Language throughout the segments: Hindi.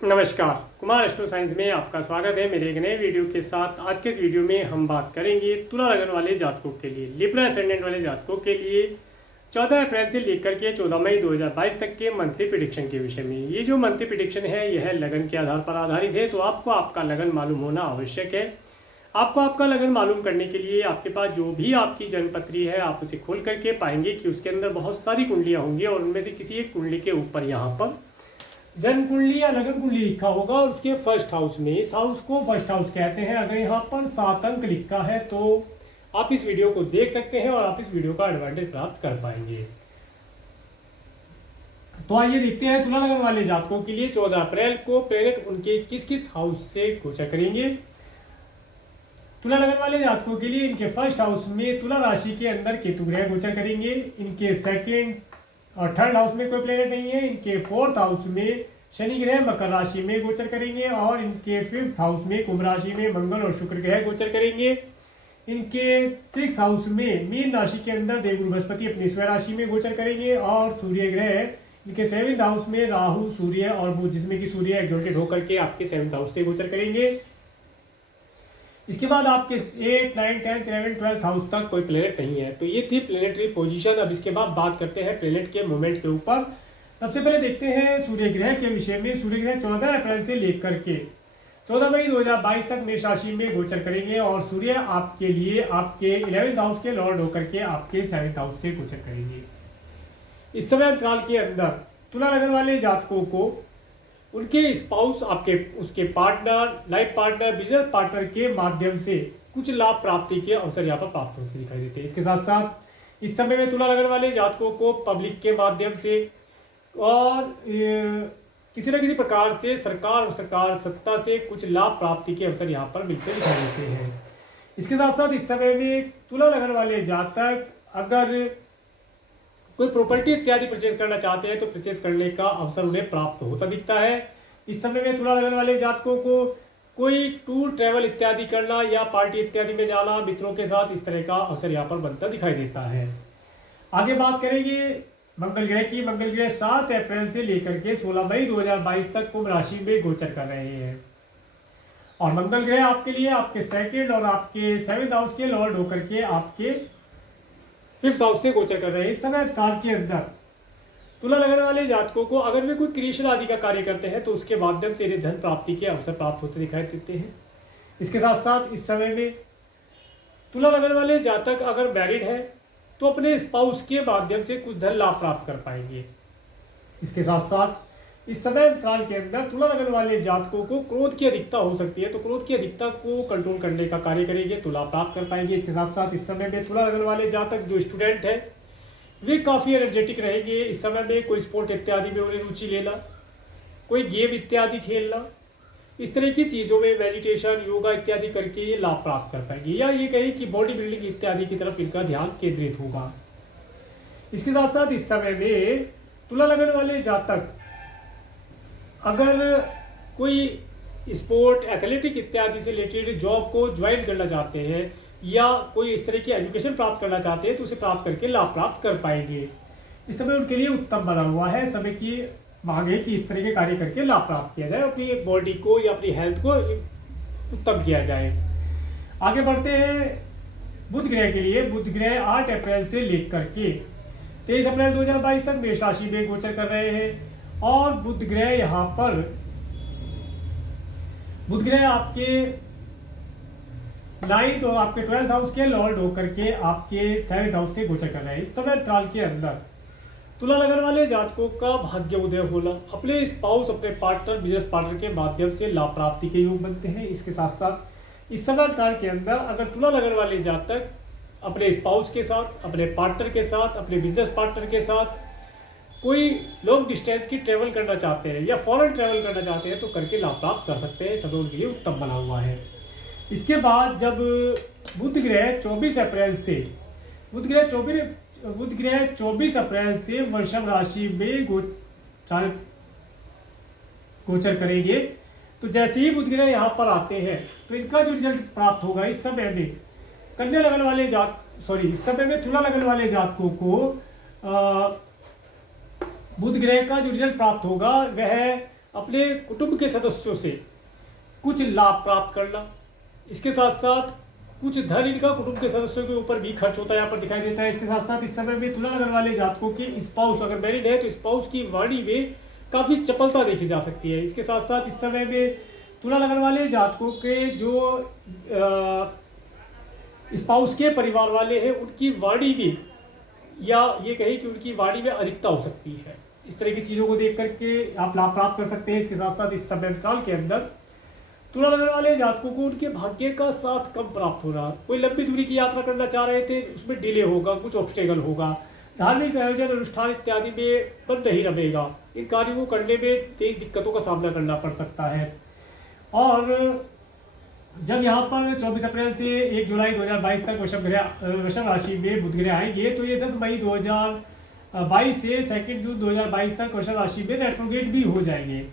नमस्कार, कुमार एस्ट्रो साइंस में आपका स्वागत है मेरे एक नए वीडियो के साथ। आज के इस वीडियो में हम बात करेंगे तुला लगन वाले जातकों के लिए, लिब्रा असेंडेंट वाले जातकों के लिए 14 अप्रैल से लेकर के 14 मई 2022 तक के मंथली प्रेडिक्शन के विषय में। ये जो मंथली प्रेडिक्शन है यह लगन के आधार पर आधारित है, तो आपको आपका लगन मालूम होना आवश्यक है। आपको आपका लगन मालूम करने के लिए आपके पास जो भी आपकी जन्मपत्री है आप उसे खोल करके पाएंगे कि उसके अंदर बहुत सारी कुंडलियाँ होंगी और उनमें से किसी एक कुंडली के ऊपर यहाँ पर जन्म कुंडली या लगन कुंडली लिखा होगा और उसके फर्स्ट हाउस में, इस हाउस को फर्स्ट हाउस कहते हैं। अगर यहाँ पर 7 अंक लिखा है तो आप इस वीडियो को देख सकते हैं और आप इस वीडियो का एडवांटेज प्राप्त कर पाएंगे। तो आइए देखते हैं तुला लगन वाले जातकों के लिए 14 अप्रैल को प्लैनेट उनके किस किस हाउस से गोचर करेंगे। तुला लगन वाले जातकों के लिए इनके फर्स्ट हाउस में तुला राशि के अंदर केतु ग्रह गोचर करेंगे। इनके सेकेंड और थर्ड हाउस में कोई प्लैनेट नहीं है। इनके फोर्थ हाउस में शनि ग्रह मकर राशि में गोचर करेंगे और इनके फिफ्थ हाउस में कुंभ राशि में मंगल और शुक्र ग्रह गोचर करेंगे। इनके सिक्स हाउस में मीन राशि के अंदर देवगुरु बृहस्पति अपनी स्व राशि में गोचर करेंगे और सूर्य ग्रह इनके सेवेंथ हाउस में राहु सूर्य और बुध, जिसमें कि सूर्य एक्सोल्टेड होकर के आपके सेवेंथ हाउस से गोचर करेंगे। इसके बाद आपके 8, 9, 10, 11, 12 हाउस तक कोई प्लेनेट नहीं है। तो ये थी प्लेनेटरी पोजीशन। अब इसके बाद बात करते हैं प्लेनेट के मूवमेंट के ऊपर। सबसे पहले देखते हैं सूर्य ग्रह के विषय में। सूर्य ग्रह 14 अप्रैल से लेकर के 14 मई 2022 तक मेष राशि में गोचर करेंगे और सूर्य आपके लिए आपके 11th हाउस के लॉर्ड होकर के आपके 7th हाउस से गोचर करेंगे। इस समय अंतराल के अंदर तुला लगन वाले जातकों को उनके स्पाउस, आपके उसके partner, life partner, business partner के माध्यम से कुछ लाभ प्राप्ति के अवसर यहाँ पर प्राप्त होते दिखाई देते हैं। इसके साथ साथ इस समय में तुला लगन वाले जातकों को पब्लिक के माध्यम से और किसी न किसी प्रकार से सरकार और सरकार सत्ता से कुछ लाभ प्राप्ति के अवसर यहाँ पर मिलते दिखाई देते हैं। इसके साथ साथ इस समय में तुला लगन वाले जातक अगर कोई प्रॉपर्टी इत्यादि परचेज करना चाहते हैं तो परचेज करने का अवसर उन्हें प्राप्त होता दिखता है। इस समय में तुला लगन वाले जातकों को कोई टूर ट्रैवल इत्यादि करना या पार्टी इत्यादि में जाना मित्रों के साथ, इस तरह का अवसर यहाँ पर बनता दिखाई देता है। आगे बात करेंगे मंगल ग्रह की। मंगल ग्रह 7 अप्रैल से लेकर के 16 मई 2022 तक कुंभ राशि में गोचर कर रहे हैं और मंगल ग्रह आपके लिए आपके सेकंड और आपके 7th हाउस के लॉर्ड होकर के आपके 5th हाउस से गोचर कर रहे हैं। इस समय काल के अंदर तुला लगन वाले जातकों को अगर वे कोई क्रिएशन आदि का कार्य करते हैं तो उसके माध्यम से इन्हें धन प्राप्ति के अवसर प्राप्त होते दिखाई देते हैं। इसके साथ साथ इस समय में तुला लगन वाले जातक अगर मैरिड है तो अपने स्पाउस के माध्यम से कुछ धन लाभ प्राप्त कर पाएंगे। इसके साथ साथ इस समय अंतराल के अंदर तुला लगन वाले जातकों को क्रोध की अधिकता हो सकती है, तो क्रोध की अधिकता को कंट्रोल करने का कार्य करेंगे तो लाभ प्राप्त कर पाएंगे। इसके साथ साथ इस समय में तुला लगन वाले जातक जो स्टूडेंट है वे काफ़ी एनर्जेटिक रहेंगे। इस समय में कोई स्पोर्ट इत्यादि में उन्हें रुचि लेना, कोई गेम इत्यादि खेलना, इस तरह की चीज़ों में मेडिटेशन, योगा इत्यादि करके ये लाभ प्राप्त कर पाएंगे, या ये कहें कि बॉडी बिल्डिंग इत्यादि की तरफ इनका ध्यान केंद्रित होगा। इसके साथ साथ इस समय में तुला लगन वाले जातक अगर कोई स्पोर्ट, एथलेटिक इत्यादि से रिलेटेड जॉब को ज्वाइन करना चाहते हैं या कोई इस तरह की एजुकेशन प्राप्त करना चाहते हैं तो उसे प्राप्त करके लाभ प्राप्त कर पाएंगे। इस समय उनके लिए उत्तम बना हुआ है। समय की मांग है कि इस तरह के कार्य करके लाभ प्राप्त किया जाए, अपनी बॉडी को या अपनी हेल्थ को उत्तम किया जाए। आगे बढ़ते हैं बुध ग्रह के लिए। बुध ग्रह 8 अप्रैल से लेकर के 23 अप्रैल 2022 तक मेष राशि में गोचर कर रहे हैं और बुध ग्रह यहाँ पर बुध ग्रह आपके 9th और आपके 12th हाउस के लॉर्ड होकर के आपके 7th हाउस से गोचर कर रहे हैं। इस समय अंतराल के अंदर तुला लगन वाले जातकों का भाग्य उदय होना, अपने स्पाउस, अपने पार्टनर, बिजनेस पार्टनर के माध्यम से लाभ प्राप्ति के योग बनते हैं। इसके साथ साथ इस समय अंतराल के अंदर अगर तुला लगन वाले जातक अपने स्पाउस के साथ, अपने पार्टनर के साथ, अपने बिजनेस पार्टनर के साथ कोई लॉन्ग डिस्टेंस की ट्रेवल करना चाहते हैं या फॉरेन ट्रेवल करना चाहते हैं तो करके लाभ प्राप्त कर सकते हैं। समय उनके लिए उत्तम बना हुआ है। इसके बाद जब बुध ग्रह 24 अप्रैल से बुध ग्रह 24 अप्रैल से वृषभ राशि में गोचर करेंगे, तो जैसे ही बुध ग्रह यहाँ पर आते हैं तो इनका जो रिजल्ट प्राप्त होगा इस समय में कन्या लगन वाले इस समय में तुला लगन वाले जातकों को बुध ग्रह का जो रिजल्ट प्राप्त होगा वह अपने कुटुंब के सदस्यों से कुछ लाभ प्राप्त करना, इसके साथ साथ कुछ धन इनका कुटुंब के सदस्यों के ऊपर भी खर्च होता है यहाँ पर दिखाई देता है। इसके साथ साथ इस समय में तुला लगन वाले जातकों के स्पाउस अगर मैरिड है तो स्पाउस की वाणी में काफ़ी चपलता देखी जा सकती है। इसके साथ साथ इस समय में तुला लगन वाले जातकों के जो स्पाउस के परिवार वाले हैं उनकी वाणी में, या ये कहें कि उनकी वाणी में अधिकता हो सकती है। इस तरह की चीज़ों को देख करके आप लाभ प्राप्त कर सकते हैं। इसके साथ साथ इस समय काल के अंदर तुला लगन वाले जातकों को उनके भाग्य का साथ कम प्राप्त हो रहा, कोई लंबी दूरी की यात्रा करना चाह रहे थे उसमें डिले होगा, कुछ ऑब्स्टेकल होगा, धार्मिक आयोजन अनुष्ठान इत्यादि में मन नहीं रमेगा, इन कार्यों को करने में तेज दिक्कतों का सामना करना पड़ सकता है। और जब यहाँ पर 24 अप्रैल से 1 जुलाई 2022 तक वृषभ राशि में बुध ग्रह आएंगे तो ये 10 मई 2022 से 2 जून 2022 तक वृषभ राशि में रेट्रोग्रेड भी हो जाएंगे।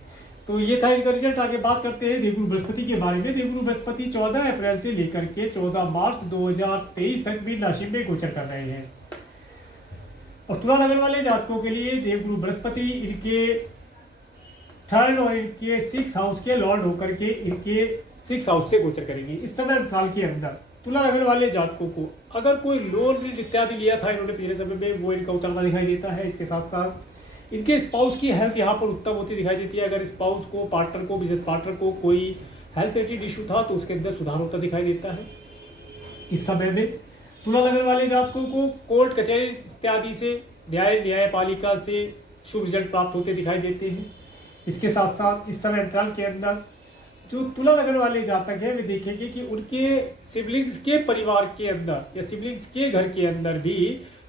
तो ये था इनका रिजल्ट। आगे बात करते हैं देवगुरु बृहस्पति के बारे में। देवगुरु बृहस्पति 14 अप्रैल से लेकर के 14 मार्च 2023 तक मीन राशि में गोचर कर रहे हैं। और तुला लगन वाले जातकों के लिए देवगुरु बृहस्पति इनके 3rd और इनके 6th हाउस के लॉर्ड होकर के इनके 6th हाउस से गोचर करेंगे। इस समय अंतराल के अंदर तुला लगन वाले जातकों को अगर कोई लोन इत्यादि लिया था इन्होंने पिछले समय में, वो इनका उतरता दिखाई देता है। इसके साथ साथ इनके स्पाउस की हेल्थ यहाँ पर उत्तम होती दिखाई देती है। अगर स्पाउस को, पार्टनर को, बिजनेस पार्टनर को कोई हेल्थ रिलेटेड इशू था तो उसके अंदर सुधार होता दिखाई देता है। इस समय में तुला लगन वाले जातकों को कोर्ट कचहरी इत्यादि से, न्यायपालिका से शुभ रिजल्ट प्राप्त होते दिखाई देते हैं। इसके साथ साथ इस समय अंतराल के अंदर जो तुला लगन वाले जातक हैं वे देखेंगे कि उनके सिबलिंग्स के परिवार के अंदर या सिबलिंग्स के घर के अंदर भी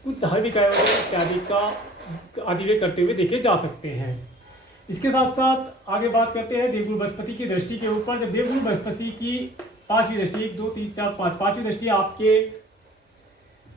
कुछ धार्मिक आयोजन इत्यादि का आदि वे करते हुए देखे जा सकते हैं। इसके साथ साथ आगे बात करते हैं देवगुरु बृहस्पति की दृष्टि के ऊपर। जब देवगुरु बृहस्पति की 5वीं दृष्टि, 1 2 3 4 5 5वीं दृष्टि आपके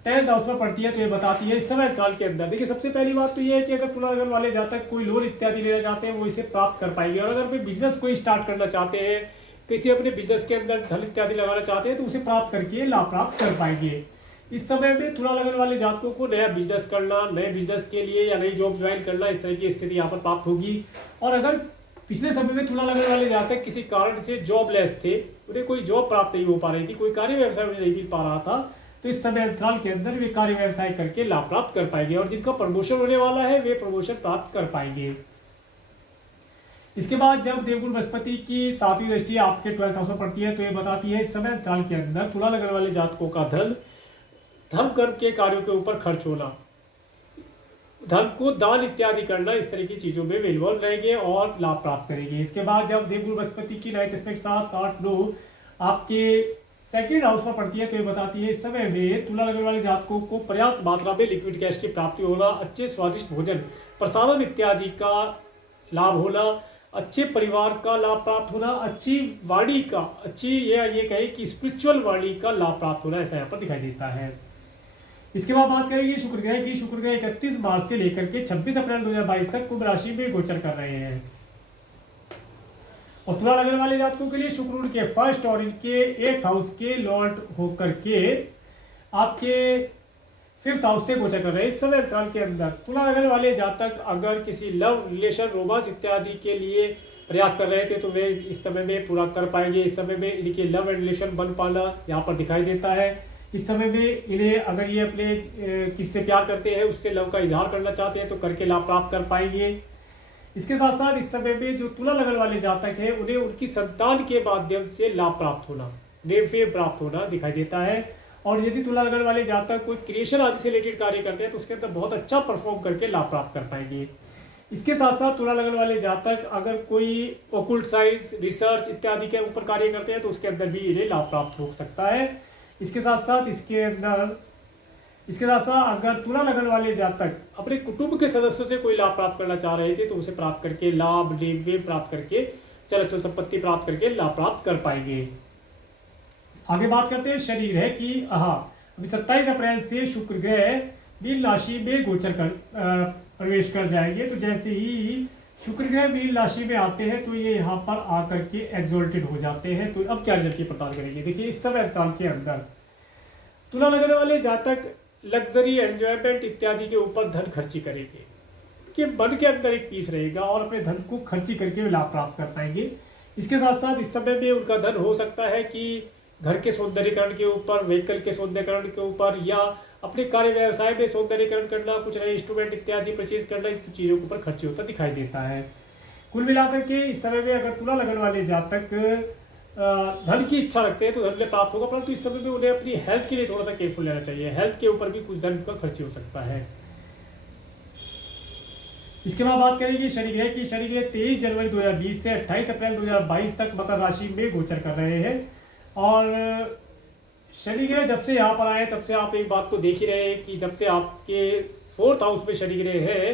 10th हाउस में पड़ती है तो ये बताती है इस समय काल के अंदर, देखिए सबसे पहली बात तो ये है कि अगर तुला लगन वाले जातक कोई लोन इत्यादि लेना चाहते हैं वो इसे प्राप्त कर पाएंगे। और अगर कोई बिजनेस कोई स्टार्ट करना चाहते हैं, किसी अपने बिजनेस के अंदर धन इत्यादि लगाना चाहते हैं तो उसे प्राप्त करके लाभ प्राप्त कर पाएंगे। इस समय में तुला लगन वाले जातकों को नया बिजनेस करना, नए बिजनेस के लिए या नई जॉब ज्वाइन करना, इस तरह की स्थिति यहाँ पर प्राप्त होगी। और अगर पिछले समय में तुला लगन वाले जातक किसी कारण से जॉबलेस थे, उन्हें कोई जॉब प्राप्त नहीं हो पा रही थी, कोई कार्य व्यवसाय उन्हें नहीं मिल पा रहा था, तो इस समय अंतराल के अंदर वे कार्य व्यवसाय करके लाभ प्राप्त कर पाएंगे। और जिनका प्रमोशन होने वाला है वे प्रमोशन प्राप्त कर पाएंगे। इसके बाद जब देवगुरु बृहस्पति की 7वीं दृष्टि आपके 12th हाउस में पड़ती है तो ये बताती है इस समय अंतराल के अंदर तुला लगन वाले जातकों का धर्म कर्म के कार्यों के ऊपर खर्च होना, धन को दान इत्यादि करना, इस तरह की चीजों में वे इन्वॉल्व रहेंगे और लाभ प्राप्त करेंगे। इसके बाद जब देवगुरु बृहस्पति की 9th एस्पेक्ट 7 8 9 आपके 2nd हाउस में पड़ती है तो ये बताती है इस समय में तुला लगन वाले जातकों को पर्याप्त मात्रा में लिक्विड कैश की प्राप्ति होना, अच्छे स्वादिष्ट भोजन, प्रसादन इत्यादि का लाभ होना, अच्छे परिवार का लाभ प्राप्त होना, अच्छी वाणी का, अच्छी ये कहें कि स्पिरिचुअल वाणी का लाभ प्राप्त होना, ऐसा यहाँ पर दिखाई देता है। इसके बाद बात करेंगे शुक्र ग्रह की। शुक्र ग्रह 31 मार्च से लेकर के 26 अप्रैल 2022 तक कुंभ राशि में गोचर कर रहे हैं। और तुला लगन वाले जातकों के लिए शुक्र उनके 1st और इनके 8th हाउस के लॉर्ड होकर के आपके 5th हाउस से गोचर कर रहे हैं। इस समय अंतराल के अंदर तुला लगन वाले जातक अगर किसी लव रिलेशन, रोमांस इत्यादि के लिए प्रयास कर रहे थे तो वे इस समय में पूरा कर पाएंगे। इस समय में इनके लव एंड रिलेशन बन पाना यहाँ पर दिखाई देता है। इस समय में इन्हें अगर ये अपने किससे प्यार करते हैं उससे लव का इजहार करना चाहते हैं तो करके लाभ प्राप्त कर पाएंगे। इसके साथ साथ इस समय में जो तुला लगन वाले जातक हैं उन्हें उनकी संतान के माध्यम से लाभ प्राप्त होना, नेम प्राप्त होना दिखाई देता है। और यदि तुला लगन वाले जातक कोई क्रिएशन आदि से रिलेटेड कार्य करते हैं तो उसके अंदर बहुत अच्छा परफॉर्म करके लाभ प्राप्त कर पाएंगे। इसके साथ साथ तुला लगन वाले जातक अगर कोई ओकुल्ट साइंस, रिसर्च इत्यादि के ऊपर कार्य करते हैं तो उसके अंदर भी इन्हें लाभ प्राप्त हो सकता है। इसके साथ साथ अगर तुला लगन वाले जातक अपने कुटुंब के सदस्यों से कोई लाभ प्राप्त करना चाह रहे थे तो उसे प्राप्त करके लाभ, वे प्राप्त करके चल संपत्ति प्राप्त करके लाभ प्राप्त कर पाएंगे। आगे बात करते हैं शनि ग्रह की। अभी 27 अप्रैल से शुक्र ग्रह मीन राशि में गोचर कर प्रवेश कर जाएंगे। तो जैसे ही शुक्र ग्रह मीन राशि में आते हैं तो ये यहाँ पर आकर के एक्सोल्टेड हो जाते हैं। तो अब क्या रिजल्ट की प्रदान करेंगे, देखिए इस समय अंतराल के अंदर तुला लगन वाले जातक लग्जरी, एंजॉयमेंट इत्यादि के ऊपर धन खर्ची करेंगे। उनके मन के अंदर एक पीस रहेगा और अपने धन को खर्ची करके वे लाभ प्राप्त कर पाएंगे। इसके साथ साथ इस समय में उनका धन हो सकता है कि घर के सौंदर्यीकरण के ऊपर, व्हीकल के सौंदर्यीकरण के ऊपर, या अपने कार्य व्यवसाय में सौंदर्यीकरण करना, कुछ नए इंस्ट्रूमेंट इत्यादि परचेज करना, इन सब चीज़ों के ऊपर खर्च होता दिखाई देता है। कुल मिलाकर के इस समय में अगर तुला लगन वाले जातक धन की इच्छा रखते हैं तो धन प्राप्त होगा, परंतु इस समय में उन्हें अपनी हेल्थ के लिए थोड़ा सा केयरफुल रहना चाहिए। हेल्थ के ऊपर भी कुछ धन का खर्च हो सकता है। इसके बाद बात करेंगे शनि ग्रह की। शनि ग्रह 23 जनवरी 2020 से 28 अप्रैल 2022 तक मकर राशि में गोचर कर रहे हैं। और शनि ग्रह जब से यहाँ पर आए तब से आप एक बात को देख ही रहे हैं कि जब से आपके 4th हाउस में शनि ग्रह है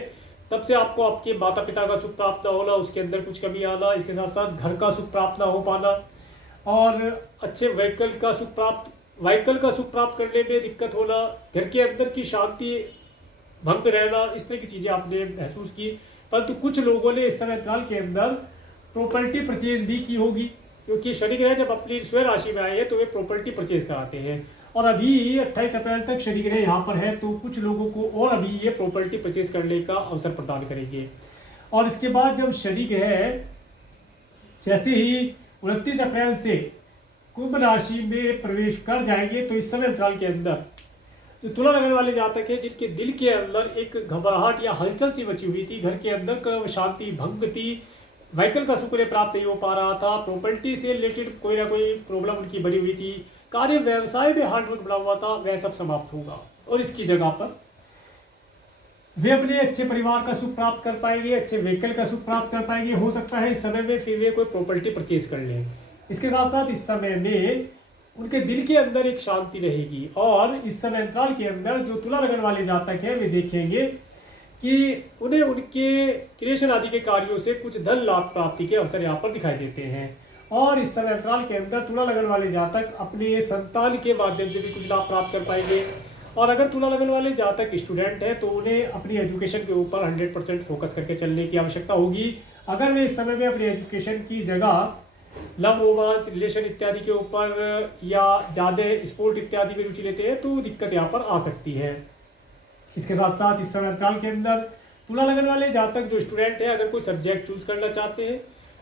तब से आपको आपके माता पिता का सुख प्राप्त ना होना, उसके अंदर कुछ कमी आना, इसके साथ साथ घर का सुख प्राप्त ना हो पाना और अच्छे व्हीकल का सुख प्राप्त करने में दिक्कत होना, घर के अंदर की शांति भंग रहना, इस तरह की चीज़ें आपने महसूस की। परंतु कुछ लोगों ने इस समय काल के अंदर प्रॉपर्टी परचेज भी की होगी, क्योंकि शनि ग्रह जब अपनी स्वयं राशि में आए हैं तो वे प्रॉपर्टी परचेज कराते हैं। और अभी 28 अप्रैल तक शनि ग्रह यहाँ पर है तो कुछ लोगों को और अभी ये प्रॉपर्टी परचेज करने का अवसर प्रदान करेंगे। और इसके बाद जब शनि ग्रह जैसे ही 29 अप्रैल से कुंभ राशि में प्रवेश कर जाएंगे तो इस समय अंतराल के अंदर जो तुला लगन वाले जातक है जिनके दिल के अंदर एक घबराहट या हलचल सी मची हुई थी, घर के अंदर का शांति भंग थी, व्हीकल का सुख प्राप्त नहीं हो पा रहा था, प्रॉपर्टी से रिलेटेड कोई ना कोई प्रॉब्लम उनकी बनी हुई थी, कार्य व्यवसाय में हार्डवर्क बना हुआ था, वह सब समाप्त होगा और इसकी जगह पर वे अपने अच्छे परिवार का सुख प्राप्त कर पाएंगे, अच्छे व्हीकल का सुख प्राप्त कर पाएंगे। हो सकता है इस समय में फिर वे कोई प्रॉपर्टी परचेज कर लें। इसके साथ साथ इस समय में उनके दिल के अंदर एक शांति रहेगी। और इस समय अंतराल के अंदर जो तुला लगन वाले जातक हैं वे देखेंगे कि उन्हें उनके क्रिएशन आदि के कार्यों से कुछ धन लाभ प्राप्ति के अवसर यहाँ पर दिखाई देते हैं। और इस समय अंतराल के अंदर तुला लगन वाले जातक अपने संतान के माध्यम से भी कुछ लाभ प्राप्त कर पाएंगे। और अगर तुला लगन वाले जातक स्टूडेंट हैं तो उन्हें अपनी एजुकेशन के ऊपर 100% फोकस करके चलने की आवश्यकता होगी। अगर वे इस समय में अपनी एजुकेशन की जगह लव रोमांस रिलेशन इत्यादि के ऊपर या ज़्यादा स्पोर्ट इत्यादि में रुचि लेते हैं तो दिक्कत यहाँ पर आ सकती है। इसके साथ साथ इस समय अंतराल के अंदर तुला लगन वाले जातक जो स्टूडेंट हैं अगर कोई सब्जेक्ट चूज करना चाहते हैं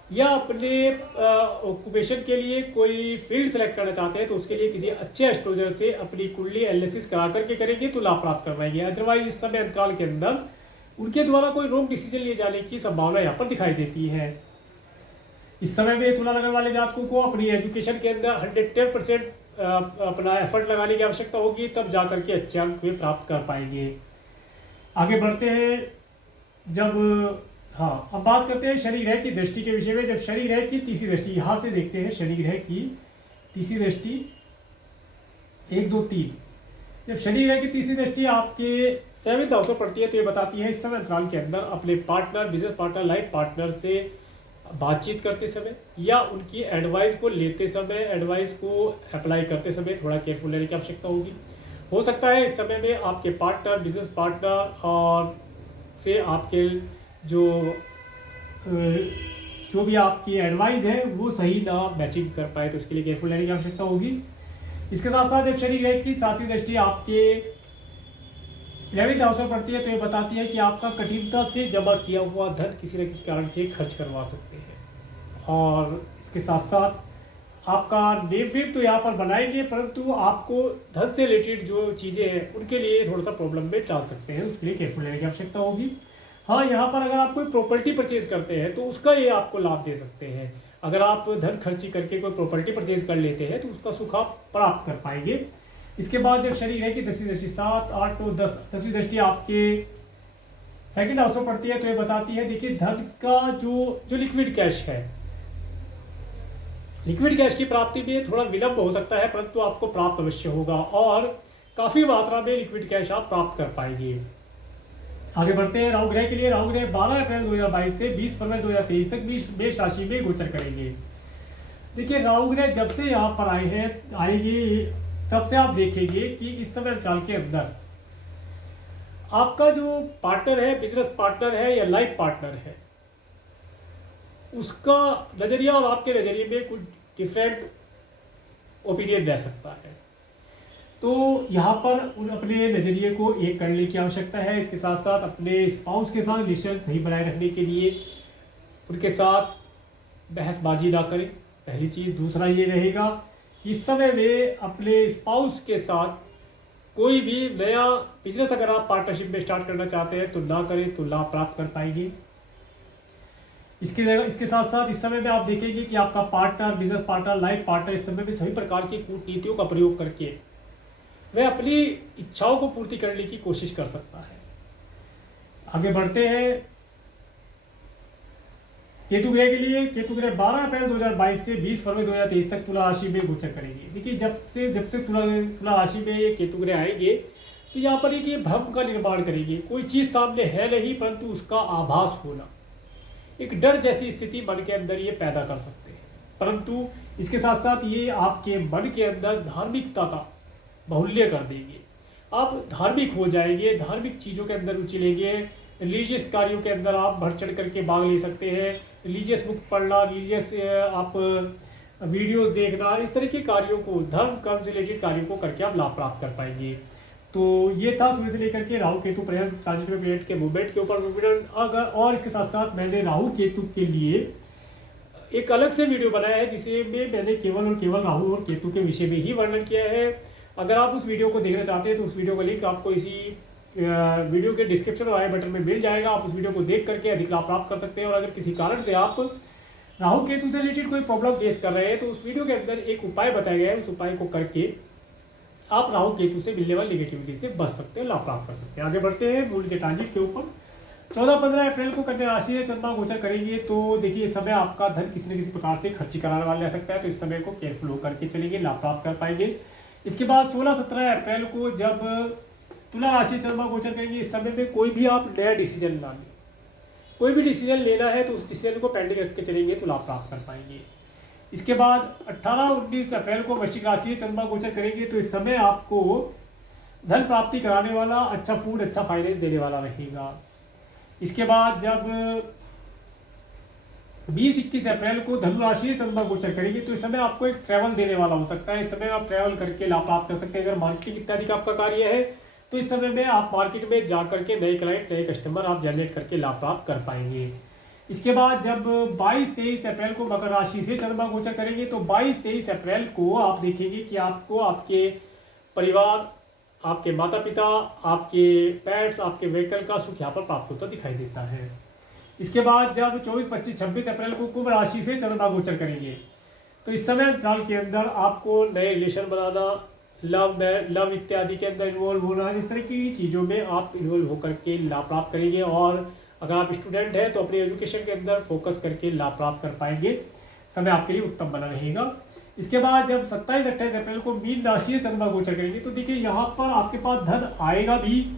या अपने ऑक्यूपेशन के लिए कोई फील्ड सेलेक्ट करना चाहते हैं तो उसके लिए किसी अच्छे एस्ट्रोलॉजर से अपनी कुंडली एनालिसिस करा करके करेंगे तो लाभ प्राप्त कर पाएंगे। अदरवाइज इस समय अंतराल के अंदर उनके द्वारा कोई रॉन्ग डिसीजन लिए जाने की संभावना यहाँ पर दिखाई देती है। इस समय में तुला लगन वाले जातकों को अपनी एजुकेशन के अंदर 110% अपना एफर्ट लगाने की आवश्यकता होगी, तब जाकर के अच्छे अंक वे प्राप्त कर पाएंगे। आगे बढ़ते हैं। अब बात करते हैं शनि ग्रह की दृष्टि के विषय में। जब शनि ग्रह की तीसरी दृष्टि यहाँ से देखते हैं, शनि ग्रह की तीसरी दृष्टि 1 2 3, जब शनि ग्रह की तीसरी दृष्टि आपके 7th हाउस में पड़ती है तो ये बताती है इस समय अंतराल के अंदर अपने partner, business partner, life partner से बातचीत करते समय या उनकी एडवाइस को लेते समय, एडवाइस को अप्लाई करते समय थोड़ा केयरफुल रहने की आवश्यकता होगी। हो सकता है इस समय में आपके पार्टनर, बिजनेस पार्टनर और से आपके जो भी आपकी एडवाइस है वो सही ना मैचिंग कर पाए तो उसके लिए केयरफुल रहने की आवश्यकता होगी। इसके साथ साथ जब शनि ग्रह की 7वीं दृष्टि आपके 11th हाउस में पड़ती है तो ये बताती है कि आपका कठिनता से जमा किया हुआ धन किसी न किसी कारण से खर्च करवा सकते हैं। और इसके साथ साथ आपका नेम फेम तो यहाँ पर बनाएंगे, परंतु आपको धन से रिलेटेड जो चीज़ें हैं उनके लिए थोड़ा सा प्रॉब्लम में डाल सकते हैं, उसके लिए केयरफुल रहने की आवश्यकता होगी। हाँ, यहाँ पर अगर आप कोई प्रॉपर्टी परचेज करते हैं तो उसका ये आपको लाभ दे सकते हैं। अगर आप धन खर्ची करके कोई प्रॉपर्टी परचेज कर लेते हैं तो उसका सुख आप प्राप्त कर पाएंगे। इसके बाद जब शनि ग्रह की 10वीं दृष्टि 7 8 9 10 10वीं दृष्टि आपके 2nd हाउस में पड़ती है तो ये बताती है, देखिए धन का जो लिक्विड कैश है, लिक्विड कैश की प्राप्ति में थोड़ा विलंब हो सकता है परंतु आपको प्राप्त अवश्य होगा और काफ़ी मात्रा में लिक्विड कैश आप प्राप्त कर पाएंगे। आगे बढ़ते हैं राहु ग्रह के लिए। राहु ग्रह 12 अप्रैल 2022 से 20 फरवरी 2023 तक मेष राशि में गोचर करेंगे। देखिए राहु ग्रह जब से यहाँ पर आएंगे तब से आप देखेंगे कि इस समय अंतराल के अंदर आपका जो पार्टनर है, बिजनेस पार्टनर है या लाइफ पार्टनर है, उसका नज़रिया और आपके नज़रिए में कुछ डिफरेंट ओपिनियन रह सकता है। तो यहाँ पर उन अपने नज़रिए को एक करने की आवश्यकता है। इसके साथ साथ अपने स्पाउस के साथ रिलेशन सही बनाए रखने के लिए उनके साथ बहसबाजी ना करें, पहली चीज़। दूसरा ये रहेगा कि इस समय में अपने स्पाउस के साथ कोई भी नया बिजनेस अगर आप पार्टनरशिप में स्टार्ट करना चाहते हैं तो ना करें, तो लाभ प्राप्त कर पाएंगे। इसके साथ साथ इस समय में आप देखेंगे कि आपका partner, business partner, life partner इस समय में सभी प्रकार की कूटनीतियों का प्रयोग करके वह अपनी इच्छाओं को पूर्ति करने की कोशिश कर सकता है। आगे बढ़ते हैं केतु ग्रह के लिए। केतु ग्रह 12 अप्रैल 2022 से 20 फरवरी 2023 तक तुला राशि में गोचर करेंगे। देखिए जब से तुला राशि में ये केतु ग्रह आएंगे तो यहाँ पर एक ये भ्रम का निर्माण करेंगे। कोई चीज़ सामने है नहीं परंतु उसका आभास होना, एक डर जैसी स्थिति मन के अंदर ये पैदा कर सकते हैं। परंतु इसके साथ साथ ये आपके मन के अंदर धार्मिकता का बाहुल्य कर देंगे। आप धार्मिक हो जाएंगे, धार्मिक चीज़ों के अंदर रुचि लेंगे, रिलीजियस कार्यों के अंदर आप बढ़ चढ़ करके भाग ले सकते हैं। रिलीजियस बुक पढ़ना, रिलीजियस आप वीडियोस देखना, इस तरह के कार्यों को, धर्म कर्म से रिलेटेड कार्यों को करके आप लाभ प्राप्त कर पाएंगे। तो ये था सुबह से लेकर के राहु केतु ट्रांजिट प्लैनेट के मूवमेंट के ऊपर। अगर और इसके साथ साथ मैंने राहु केतु के लिए एक अलग से वीडियो बनाया है जिसे मैंने केवल और केवल राहु और केतु के विषय में ही वर्णन किया है। अगर आप उस वीडियो को देखना चाहते हैं तो उस वीडियो का लिंक आपको इसी वीडियो के डिस्क्रिप्शन और आई बटन में मिल जाएगा। आप उस वीडियो को देख करके अधिक लाभ प्राप्त कर सकते हैं। और अगर किसी कारण से आप राहु केतु से रिलेटेड कोई प्रॉब्लम फेस कर रहे हैं तो उस वीडियो के अंदर एक उपाय बताया गया है, उस उपाय को करके आप राहु केतु से मिलने वाली नेगेटिविटी से बच सकते हैं, लाभ प्राप्त कर सकते हैं। आगे बढ़ते हैं मून के ट्रांजिट के ऊपर। 14-15 अप्रैल को कन्या राशि में चंद्रमा गोचर करेंगे। तो देखिए इस समय आपका धन किसी न किसी प्रकार से खर्ची कराने वाला रह सकता है, तो इस समय को केयरफुल होकर के चलेंगे, लाभ प्राप्त कर पाएंगे। इसके बाद 16-17 अप्रैल को जब तुला राशि चंद्रमा गोचर करेंगे, इस समय में कोई भी आप नया डिसीजन ना लें। कोई भी डिसीजन लेना है तो उस डिसीजन को पेंडिंग रख के चलेंगे तो लाभ प्राप्त कर पाएंगे। इसके बाद 18-19 अप्रैल को वृश्चिक राशि में चंद्रमा गोचर करेंगे। तो इस समय आपको धन प्राप्ति कराने वाला, अच्छा फूड, अच्छा फाइनेंस देने वाला रहेगा। इसके बाद जब 20-21 अप्रैल को धनु राशि में चंद्रमा गोचर करेंगे तो इस समय आपको एक ट्रैवल देने वाला हो सकता है। इस समय आप ट्रैवल करके लाभ प्राप्त कर सकते हैं। अगर मार्केटिंग इत्यादि का आपका कार्य है तो इस समय में आप मार्केट में जा करके नए क्लाइंट, नए कस्टमर आप जनरेट करके लाभ प्राप्त कर पाएंगे। इसके बाद जब 22-23 अप्रैल को मकर राशि से चंद्रमा गोचर करेंगे तो 22-23 अप्रैल को आप देखेंगे कि आपको आपके परिवार, आपके माता पिता, आपके पेट्स, आपके व्हीकल का सुख यहाँ पर प्राप्त होता दिखाई देता है। इसके बाद जब 24-25-26 अप्रैल को कुंभ राशि से चंद्रमा गोचर करेंगे तो इस समय काल के अंदर आपको नए रिलेशन बनाना, लव इत्यादि के अंदर इन्वॉल्व होना, इस तरह की चीज़ों में आप इन्वॉल्व होकर के लाभ प्राप्त करेंगे। और अगर आप स्टूडेंट हैं तो अपने एजुकेशन के अंदर फोकस करके लाभ प्राप्त कर पाएंगे। समय आपके लिए उत्तम बना रहेगा। इसके बाद जब 27-28 अप्रैल को मीन राशि से चंद्रमा गोचर करेंगे तो देखिए यहाँ पर आपके पास धन आएगा भी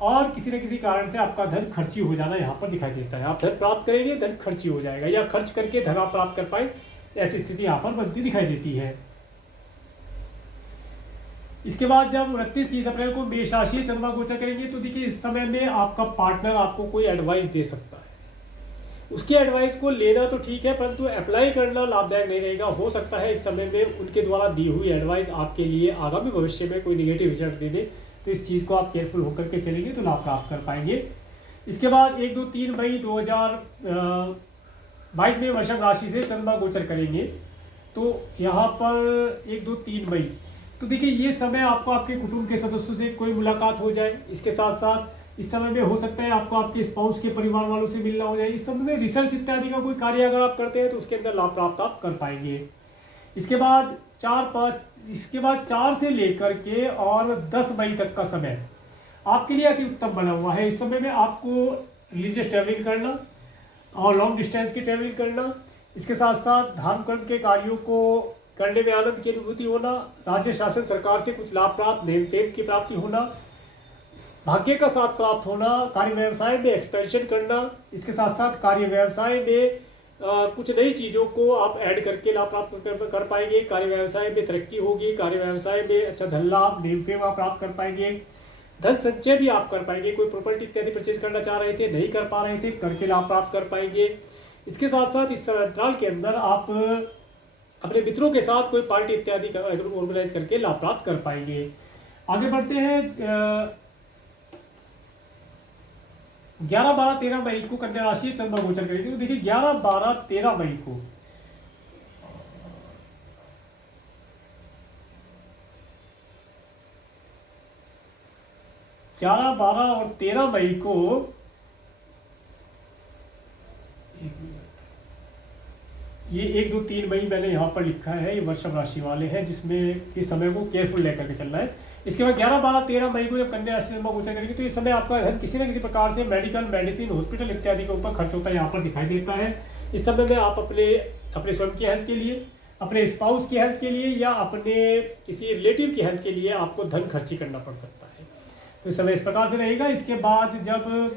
और किसी न किसी कारण से आपका धन खर्ची हो जाना यहाँ पर दिखाई देता है। आप धन प्राप्त करेंगे, धन खर्ची हो जाएगा, या खर्च करके धन आप प्राप्त कर पाए, ऐसी स्थिति यहाँ पर बनती दिखाई देती है। इसके बाद जब 29-30 अप्रैल को मेष राशि से चंद्रमा गोचर करेंगे तो देखिए इस समय में आपका पार्टनर आपको कोई एडवाइस दे सकता है। उसकी एडवाइस को लेना तो ठीक है परंतु अप्लाई करना लाभदायक नहीं रहेगा। हो सकता है इस समय में उनके द्वारा दी हुई एडवाइस आपके लिए आगामी भविष्य में कोई निगेटिव रिजल्ट दे दे, तो इस चीज़ को आप केयरफुल होकर के चलेंगे तो लाभ प्राप्त कर पाएंगे। इसके बाद 1-2-3 मई 2022 में वृषभ राशि से चंद्रमा गोचर करेंगे तो यहाँ पर 1-2-3 मई तो देखिए ये समय आपको आपके कुटुंब के सदस्यों से कोई मुलाकात हो जाए। इसके साथ साथ इस समय में हो सकता है आपको आपके स्पाउस के परिवार वालों से मिलना हो जाए। इस समय में रिसर्च इत्यादि का कोई कार्य अगर आप करते हैं तो उसके अंदर लाभ प्राप्त आप कर पाएंगे। इसके बाद 4 से लेकर के और 10 मई तक का समय आपके लिए अति उत्तम बना हुआ है। इस समय में आपको रिलीजियस ट्रैवलिंग करना और लॉन्ग डिस्टेंस की ट्रैवलिंग करना, इसके साथ साथ धर्म कर्म के कार्यों को करने में आनंद की अनुभूति होना, राज्य शासन सरकार से कुछ लाभ प्राप्त, नेम फेम की प्राप्ति होना, भाग्य का साथ प्राप्त होना, कार्य व्यवसाय में एक्सपेंशन करना, इसके साथ साथ कार्य व्यवसाय में कुछ नई चीज़ों को आप ऐड करके लाभ प्राप्त कर पाएंगे। कार्य व्यवसाय में तरक्की होगी, कार्य व्यवसाय में अच्छा धन लाभ, नेम फेम आप प्राप्त कर पाएंगे, धन संचय भी आप कर पाएंगे। कोई प्रॉपर्टी इत्यादि परचेज करना चाह रहे थे, नहीं कर पा रहे थे, करके लाभ प्राप्त कर पाएंगे। इसके साथ साथ इस अंतराल के अंदर आप अपने मित्रों के साथ कोई पार्टी इत्यादि ऑर्गेनाइज करके लाभ प्राप्त कर पाएंगे। आगे बढ़ते हैं। 11, 12, 13 मई को कन्या राशि चंद्रमा गोचर करेगी। तो देखिए 11, 12, 13 मई को 11, 12 और 13 मई को ये 1, 2, 3 मई मैंने यहाँ पर लिखा है, ये वृषभ राशि वाले हैं, जिसमें इस समय को केयरफुल लेकर के चलना है। इसके बाद 11, 12, 13 मई को जब कन्या राशि चंद्रमा गोचर करेगी तो इस समय आपका धन किसी न किसी प्रकार से मेडिकल, मेडिसिन, हॉस्पिटल इत्यादि के ऊपर खर्च होता है यहाँ पर दिखाई देता है। इस समय में आप अपने स्वयं की हेल्थ के लिए, अपने स्पाउस की हेल्थ के लिए या अपने किसी रिलेटिव की हेल्थ के लिए आपको धन खर्ची करना पड़ सकता है। तो इस समय इस प्रकार से रहेगा। इसके बाद जब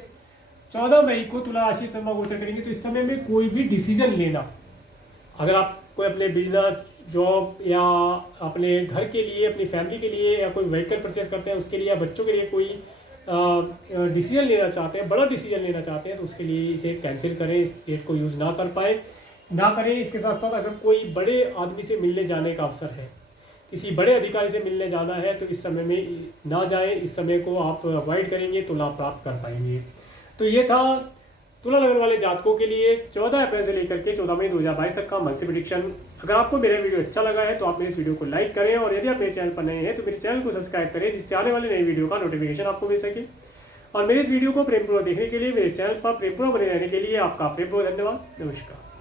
14 मई को तुला राशि चंद्रमा गोचर करेंगे तो इस समय में कोई भी डिसीजन लेना, अगर आप कोई अपने बिजनेस, जॉब या अपने घर के लिए, अपनी फैमिली के लिए या कोई व्हीकल परचेज करते हैं उसके लिए या बच्चों के लिए कोई डिसीजन लेना चाहते हैं, बड़ा डिसीजन लेना चाहते हैं तो उसके लिए इसे कैंसिल करें, इस डेट को यूज़ ना करें। इसके साथ साथ अगर कोई बड़े आदमी से मिलने जाने का अवसर है, किसी बड़े अधिकारी से मिलने जाना है तो इस समय में ना जाएं, इस समय को आप अवॉइड करेंगे तो लाभ प्राप्त कर पाएंगे। तो ये था तुला लगन वाले जातकों के लिए 14 अप्रैल से लेकर के 14 मई 2022 तक का मंथली प्रेडिक्शन। अगर आपको मेरा वीडियो अच्छा लगा है तो आप मेरे इस वीडियो को लाइक करें और यदि आप मेरे चैनल पर नए हैं तो मेरे चैनल को सब्सक्राइब करें, जिससे आने वाले नई वीडियो का नोटिफिकेशन आपको मिल सके। और मेरे इस वीडियो को प्रेमपूर्वक देखने के लिए, मेरे चैनल पर प्रेमपूर्वक बने रहने के लिए आपका प्रेमपूर्वक धन्यवाद। नमस्कार।